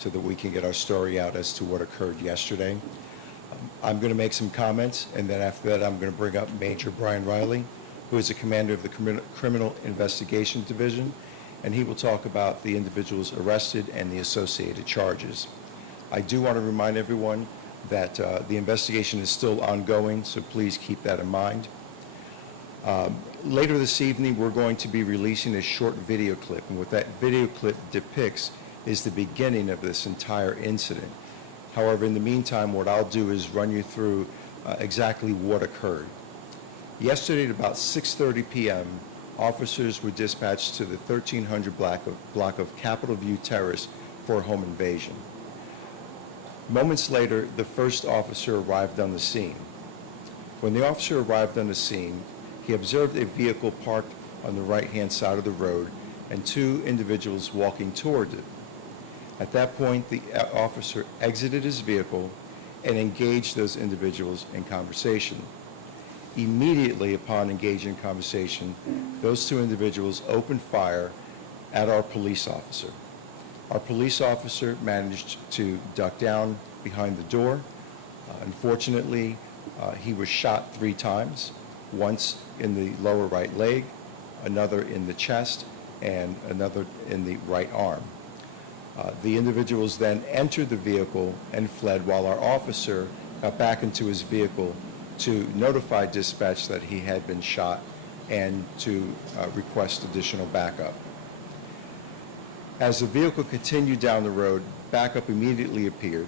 so that we can get our story out as to what occurred yesterday. I'm going to make some comments, and then after that, I'm going to bring up Major Brian Riley, who is the commander of the Criminal Investigation Division, and he will talk about the individuals arrested and the associated charges. I do want to remind everyone that the investigation is still ongoing, so please keep that in mind. Later this evening, we're going to be releasing a short video clip, and what that video clip depicts is the beginning of this entire incident. However, in the meantime, what I'll do is run you through exactly what occurred. Yesterday at about 6:30 p.m., officers were dispatched to the 1300 block of Capitol View Terrace for a home invasion. Moments later, the first officer arrived on the scene. When the officer arrived on the scene, he observed a vehicle parked on the right-hand side of the road and two individuals walking toward it. At that point, the officer exited his vehicle and engaged those individuals in conversation. Immediately upon engaging in conversation, those two individuals opened fire at our police officer. Our police officer managed to duck down behind the door. Unfortunately, he was shot 3 times, once in the lower right leg, another in the chest, and another in the right arm. The individuals then entered the vehicle and fled while our officer got back into his vehicle to notify dispatch that he had been shot and to request additional backup. As the vehicle continued down the road, backup immediately appeared.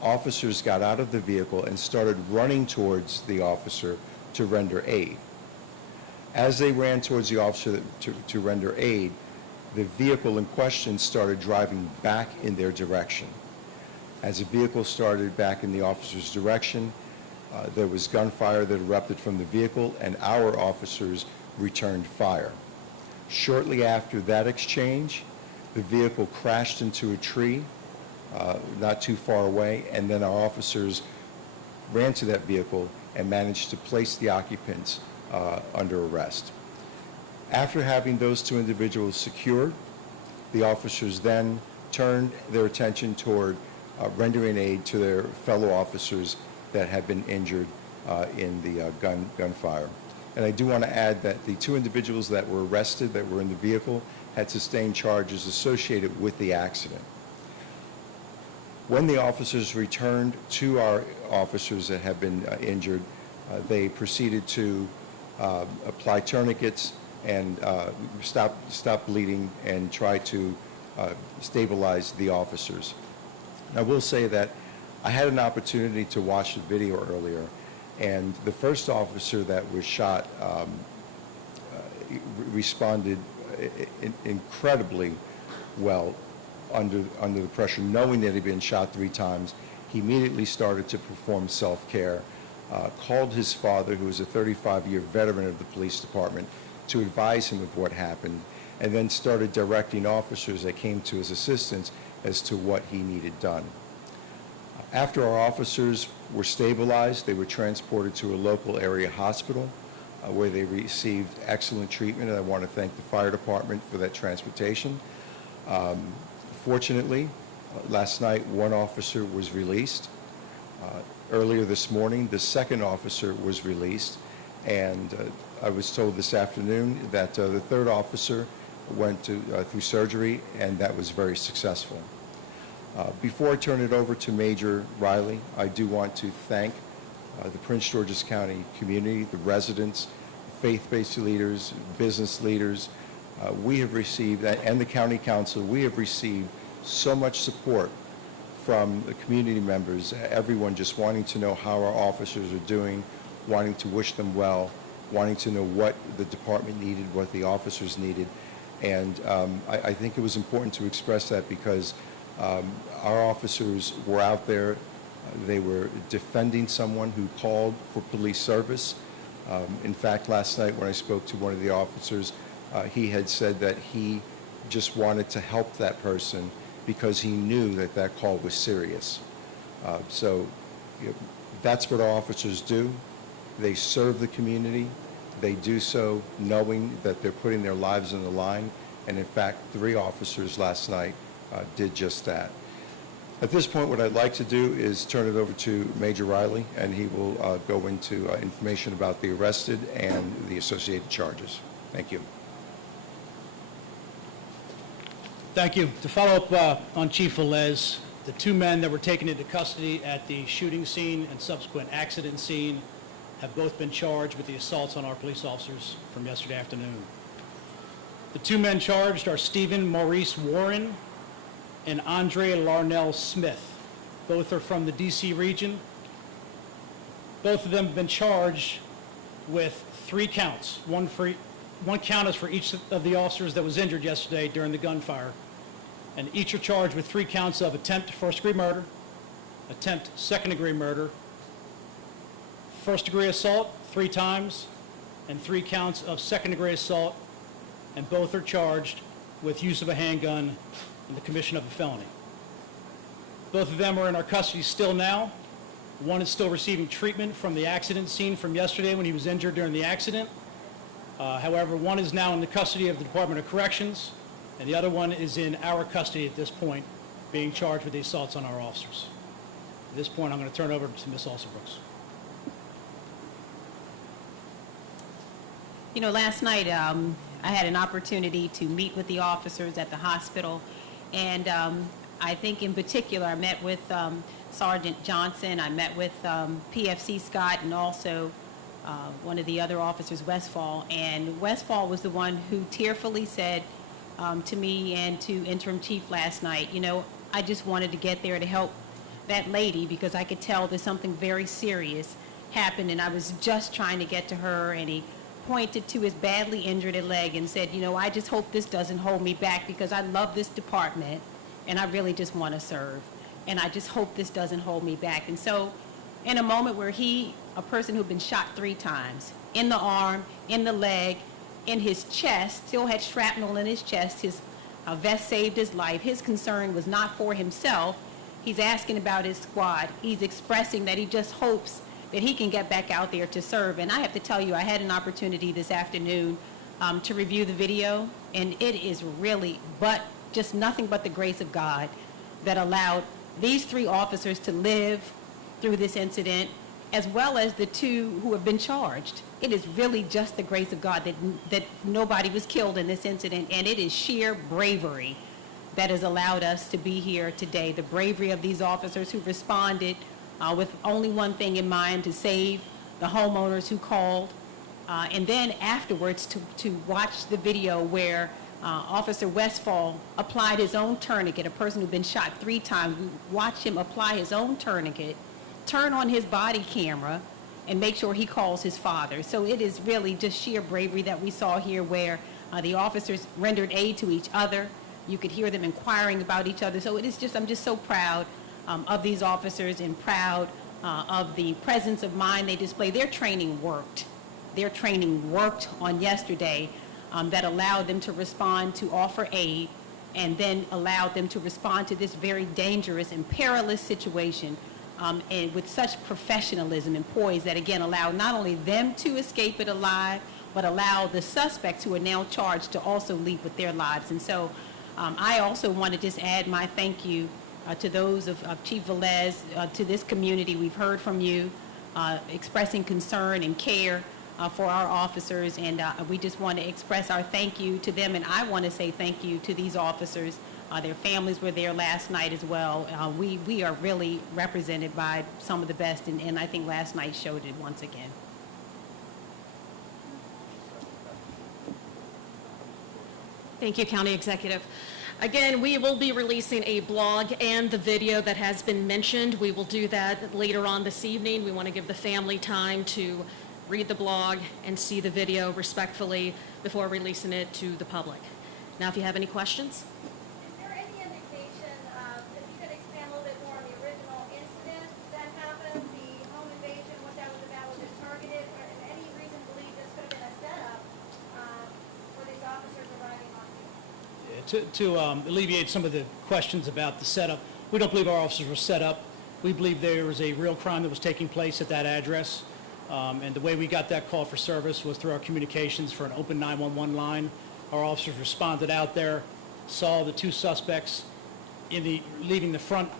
Officers got out of the vehicle and started running towards the officer to render aid. As they ran towards the officer to render aid, the vehicle in question started driving back in their direction. As the vehicle started back in the officer's direction, there was gunfire that erupted from the vehicle, and our officers returned fire. Shortly after that exchange, the vehicle crashed into a tree not too far away, and then our officers ran to that vehicle and managed to place the occupants under arrest. After having those two individuals secured, the officers then turned their attention toward rendering aid to their fellow officers that had been injured in the gunfire. And I do want to add that the two individuals that were arrested, that were in the vehicle, had sustained charges associated with the accident. When the officers returned to our officers that had been injured, they proceeded to apply tourniquets and stop bleeding and try to stabilize the officers. I will say that I had an opportunity to watch the video earlier, and the first officer that was shot responded incredibly well under the pressure, knowing that he'd been shot 3 times. He immediately started to perform self-care, called his father, who was a 35-year veteran of the police department, to advise him of what happened, and then started directing officers that came to his assistance as to what he needed done. After our officers were stabilized, they were transported to a local area hospital where they received excellent treatment, and I want to thank the fire department for that transportation. Fortunately, last night, one officer was released. Earlier this morning, the second officer was released, and I was told this afternoon that the third officer went through surgery, and that was very successful. Before I turn it over to Major Riley, I do want to thank the Prince George's County community, the residents, faith-based leaders, business leaders. We have received, and the County Council, we have received so much support from the community members, everyone just wanting to know how our officers are doing, wanting to wish them well, wanting to know what the department needed, what the officers needed. And I think it was important to express that because our officers were out there. They were defending someone who called for police service. In fact, last night when I spoke to one of the officers, he had said that he just wanted to help that person because he knew that that call was serious. So that's what our officers do. They serve the community. They do so knowing that they're putting their lives on the line. And in fact, 3 officers last night did just that. At this point, what I'd like to do is turn it over to Major Riley, and he will go into information about the arrested and the associated charges. Thank you. Thank you. To follow up on Chief Velez, the two men that were taken into custody at the shooting scene and subsequent accident scene have both been charged with the assaults on our police officers from yesterday afternoon. The two men charged are Stephen Maurice Warren and Andre Larnell Smith. Both are from the D.C. region. Both of them have been charged with 3 counts. One count is for each of the officers that was injured yesterday during the gunfire. And each are charged with 3 counts of attempt first-degree murder, attempt second-degree murder, first-degree assault 3 times, and 3 counts of second-degree assault, and both are charged with use of a handgun and the commission of a felony. Both of them are in our custody still now. One is still receiving treatment from the accident scene from yesterday when he was injured during the accident. However, one is now in the custody of the Department of Corrections, and the other one is in our custody at this point, being charged with the assaults on our officers. At this point, I'm going to turn over to Ms. Alsobrooks. You know, last night I had an opportunity to meet with the officers at the hospital, and I think in particular I met with Sergeant Johnson, I met with PFC Scott, and also one of the other officers, Westfall. And Westfall was the one who tearfully said to me and to Interim Chief last night, you know, I just wanted to get there to help that lady because I could tell that something very serious happened, and I was just trying to get to her, and he pointed to his badly injured leg and said, you know, I just hope this doesn't hold me back because I love this department and I really just want to serve. And I just hope this doesn't hold me back. And so in a moment where a person who'd been shot 3 times, in the arm, in the leg, in his chest, still had shrapnel in his chest, his vest saved his life. His concern was not for himself. He's asking about his squad. He's expressing that he just hopes that he can get back out there to serve. And I have to tell you, I had an opportunity this afternoon to review the video, and it is really just nothing but the grace of God that allowed these 3 officers to live through this incident, as well as the 2 who have been charged. It is really just the grace of God that nobody was killed in this incident, and it is sheer bravery that has allowed us to be here today. The bravery of these officers who responded with only one thing in mind, to save the homeowners who called. And then afterwards to watch the video where Officer Westfall applied his own tourniquet, a person who'd been shot 3 times. We watched him apply his own tourniquet, turn on his body camera, and make sure he calls his father. So it is really just sheer bravery that we saw here, where the officers rendered aid to each other. You could hear them inquiring about each other. So it is just, I'm just so proud of these officers, and proud of the presence of mind they display. Their training worked. Their training worked on yesterday that allowed them to respond, to offer aid, and then allowed them to respond to this very dangerous and perilous situation and with such professionalism and poise that, again, allowed not only them to escape it alive, but allow the suspects who are now charged to also leave with their lives. And so I also want to just add my thank you to those of Chief Velez, to this community. We've heard from you expressing concern and care for our officers, and we just want to express our thank you to them. And I want to say thank you to these officers. Their families were there last night as well. We are really represented by some of the best, and I think last night showed it once again. Thank you, County Executive. Again, we will be releasing a blog and the video that has been mentioned. We will do that later on this evening. We want to give the family time to read the blog and see the video respectfully before releasing it to the public. Now, if you have any questions. Is there any indication, if you could expand a little bit more on the original incident that happened, the home invasion, what that was about, was it targeted, or any reason to believe this could have been a setup for these officers arriving on scene? To alleviate some of the questions about the setup, we don't believe our officers were set up. We believe there was a real crime that was taking place at that address. And the way we got that call for service was through our communications for an open 911 line. Our officers responded out there, saw the 2 suspects leaving the front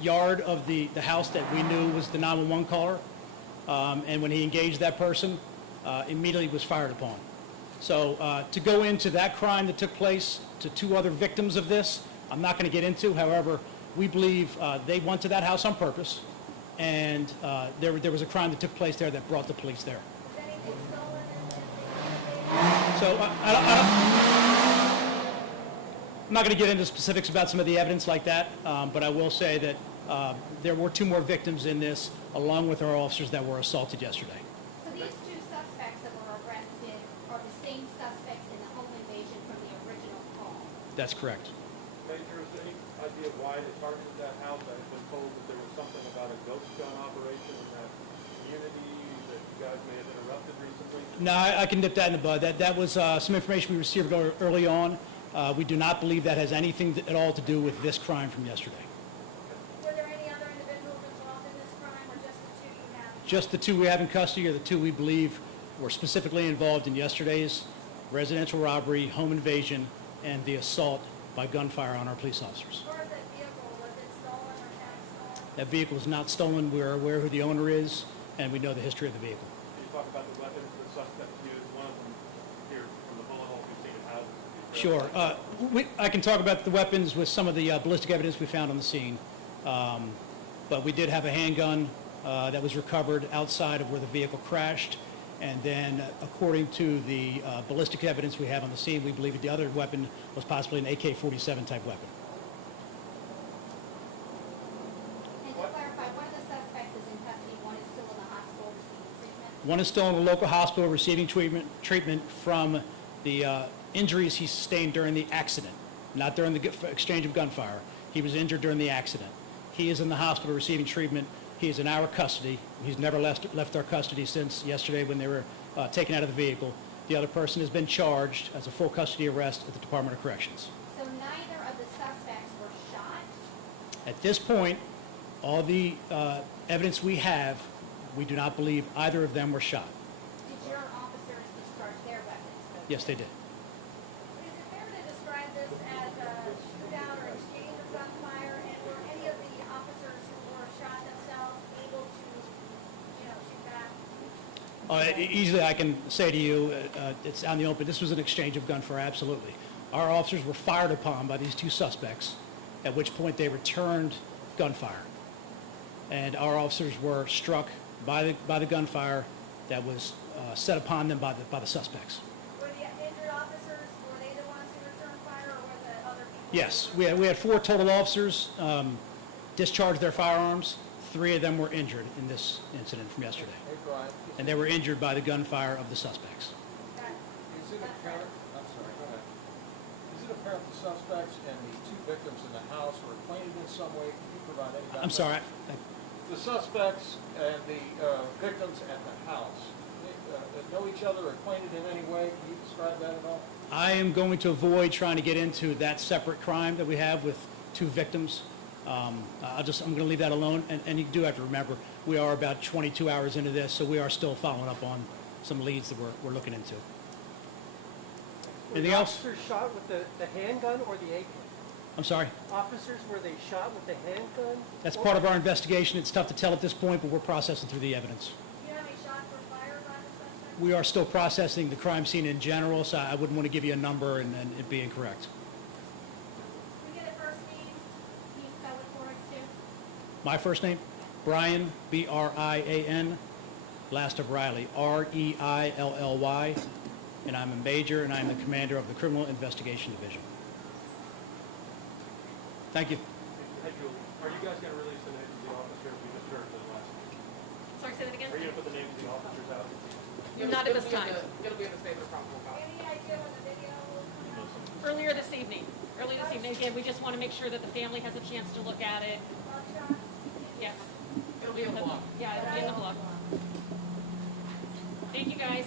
yard of the house that we knew was the 911 caller. And when he engaged that person, immediately was fired upon. So to go into that crime that took place to 2 other victims of this, I'm not going to get into. However, we believe they went to that house on purpose, and there was a crime that took place there that brought the police there. Is anything stolen in the So I'm not going to get into specifics about some of the evidence like that, but I will say that there were 2 more victims in this, along with our officers that were assaulted yesterday. So these 2 suspects that were arrested are the same suspects in the home invasion from the original call? That's correct. Major, is there any idea why they targeted that house? I had been told that there was something about a ghost gun operation in that community that you guys may have interrupted recently. No, I can nip that in the bud. That was some information we received early on. We do not believe that has anything at all to do with this crime from yesterday. Were there any other individuals involved in this crime, or just the 2 you have? Just the 2 we have in custody are the 2 we believe were specifically involved in yesterday's residential robbery, home invasion, and the assault by gunfire on our police officers. As far as that vehicle, was it stolen or tax stolen? That vehicle is not stolen. We are aware who the owner is, and we know the history of the vehicle. Can you talk about the weapons the suspects used? One of them here from the bullet holes we've seen in houses. Sure. I can talk about the weapons with some of the ballistic evidence we found on the scene. But we did have a handgun that was recovered outside of where the vehicle crashed. And then, according to the ballistic evidence we have on the scene, we believe that the other weapon was possibly an AK-47 type weapon. And to clarify, one of the suspects is in custody, one is still in the hospital receiving treatment? One is still in a local hospital receiving treatment from the injuries he sustained during the accident, not during the exchange of gunfire. He was injured during the accident. He is in the hospital receiving treatment. He is in our custody. He's never left our custody since yesterday when they were taken out of the vehicle. The other person has been charged as a full custody arrest at the Department of Corrections. So neither of the suspects were shot? At this point, all the evidence we have, we do not believe either of them were shot. Did your officers discharge their weapons? though? Yes, they did. Is it fair to describe this as a shootout or exchange of gunfire? And were any of the officers who were shot themselves able to, shoot back? Easily, I can say to you, it's out in the open, this was an exchange of gunfire, absolutely. Our officers were fired upon by these 2 suspects, at which point they returned gunfire. And our officers were struck by the gunfire that was set upon them by the suspects. Were the injured officers, were they the ones who returned fire, or were the other people? Yes, we had 4 total officers discharge their firearms. 3 of them were injured in this incident from yesterday. Hey, Brian, And they were injured by the gunfire of the suspects. Okay. is it apparent, I'm sorry, go ahead. Is it apparent the suspects and the 2 victims in the house were acquainted in some way? Can you provide any background? I'm sorry, The suspects and the victims at the house, they know each other, acquainted in any way? Can you describe that at all? I am going to avoid trying to get into that separate crime that we have with 2 victims. I'm going to leave that alone, and you do have to remember, we are about 22 hours into this, so we are still following up on some leads that we're looking into. Anything else? Officers shot with the handgun or the AK? I'm sorry? Officers, were they shot with the handgun? That's part of our investigation. It's tough to tell at this point, but we're processing through the evidence. Do you know how many shots were fired by the suspect? We are still processing the crime scene in general, so I wouldn't want to give you a number and it be incorrect. Can we get a first name? Can you spell it for us too? My first name, Brian, B-R-I-A-N, last of Riley, R-E-I-L-L-Y, and I'm a major and I'm the commander of the Criminal Investigation Division. Thank you. Hey, Julie, are you guys going to release the names of the officers? We just heard them last week. Sorry, say that again? Are you going to put the names of the officers out? Not at this time. It'll be in the statement of probable cause. Any idea when the video will come out? Earlier this evening. Again, we just want to make sure that the family has a chance to look at it. More shots? Yes. It'll be in the blog. Yeah, it'll be in the blog. Thank you, guys.